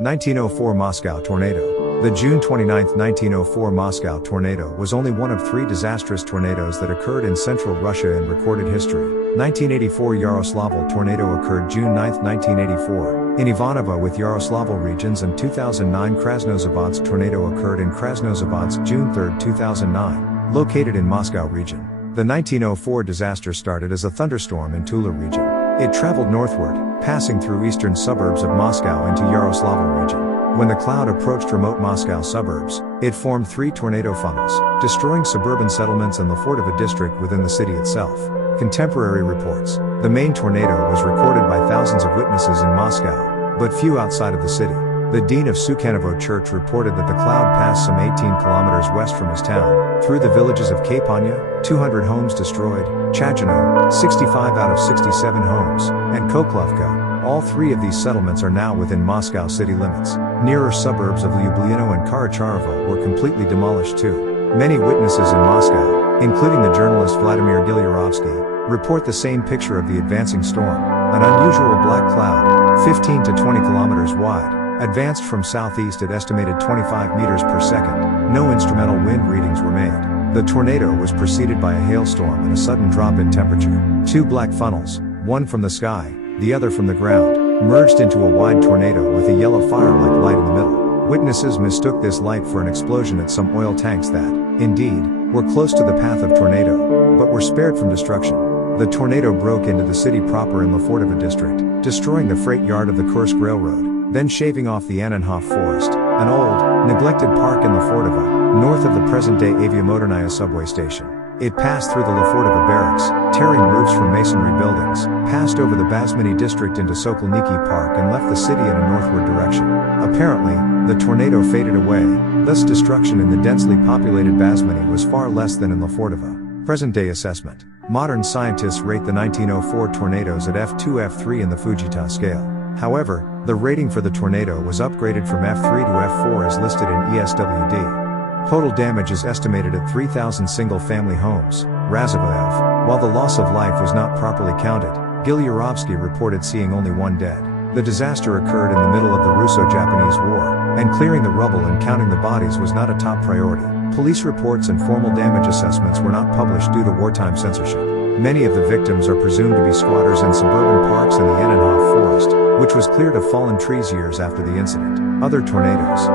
1904 Moscow tornado. The June 29, 1904 Moscow tornado was only one of three disastrous tornadoes that occurred in central Russia in recorded history. 1984 Yaroslavl tornado occurred June 9, 1984, in Ivanovo with Yaroslavl regions, and 2009 Krasnozavodsk tornado occurred in Krasnozavodsk June 3, 2009, located in Moscow region. The 1904 disaster started as a thunderstorm in Tula region. It traveled northward, passing through eastern suburbs of Moscow into Yaroslavl region. When the cloud approached remote Moscow suburbs, it formed three tornado funnels, destroying suburban settlements and Lefortovo district within the city itself. Contemporary reports: the main tornado was recorded by thousands of witnesses in Moscow, but few outside of the city. The dean of Sukhanovo Church reported that the cloud passed some 18 kilometers west from his town, through the villages of Kapanya, 200 homes destroyed, Chagino, 65 out of 67 homes, and Koklovka. All three of these settlements are now within Moscow city limits. Nearer suburbs of Lyublino and Karacharovo were completely demolished too. Many witnesses in Moscow, including the journalist Vladimir Gilyarovsky, report the same picture of the advancing storm. An unusual black cloud, 15 to 20 kilometers wide, advanced from southeast at estimated 25 meters per second. No instrumental wind readings were made. The tornado was preceded by a hailstorm and a sudden drop in temperature. Two black funnels, one from the sky, the other from the ground, merged into a wide tornado with a yellow fire-like light in the middle. Witnesses mistook this light for an explosion at some oil tanks that, indeed, were close to the path of tornado, but were spared from destruction. The tornado broke into the city proper in Lefortovo district, destroying the freight yard of the Kursk Railroad, then shaving off the Annenhof Forest, an old, neglected park in Lefortovo, north of the present-day Aviamodernaya subway station. It passed through the Lefortovo barracks, tearing roofs from masonry buildings, passed over the Basmany district into Sokolniki Park and left the city in a northward direction. Apparently, the tornado faded away, thus destruction in the densely populated Basmany was far less than in Lefortovo. Present-day assessment. Modern scientists rate the 1904 tornadoes at F2 F3 in the Fujita scale. However, the rating for the tornado was upgraded from F3 to F4 as listed in ESWD. Total damage is estimated at 3,000 single-family homes, Razovaev. While the loss of life was not properly counted, Gilyarovsky reported seeing only one dead. The disaster occurred in the middle of the Russo-Japanese War, and clearing the rubble and counting the bodies was not a top priority. Police reports and formal damage assessments were not published due to wartime censorship. Many of the victims are presumed to be squatters in suburban parks in the Annenhof Forest, which was cleared of fallen trees years after the incident. Other tornadoes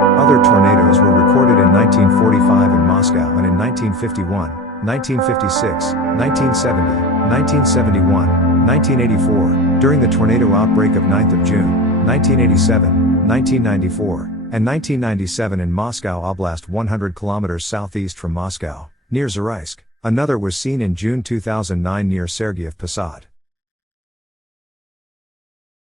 were recorded in 1945 in Moscow and in 1951, 1956, 1970, 1971, 1984, during the tornado outbreak of 9th of June, 1987, 1994, and 1997 in Moscow Oblast 100 kilometers southeast from Moscow, near Zaraisk. Another was seen in June 2009 near Sergiev Posad.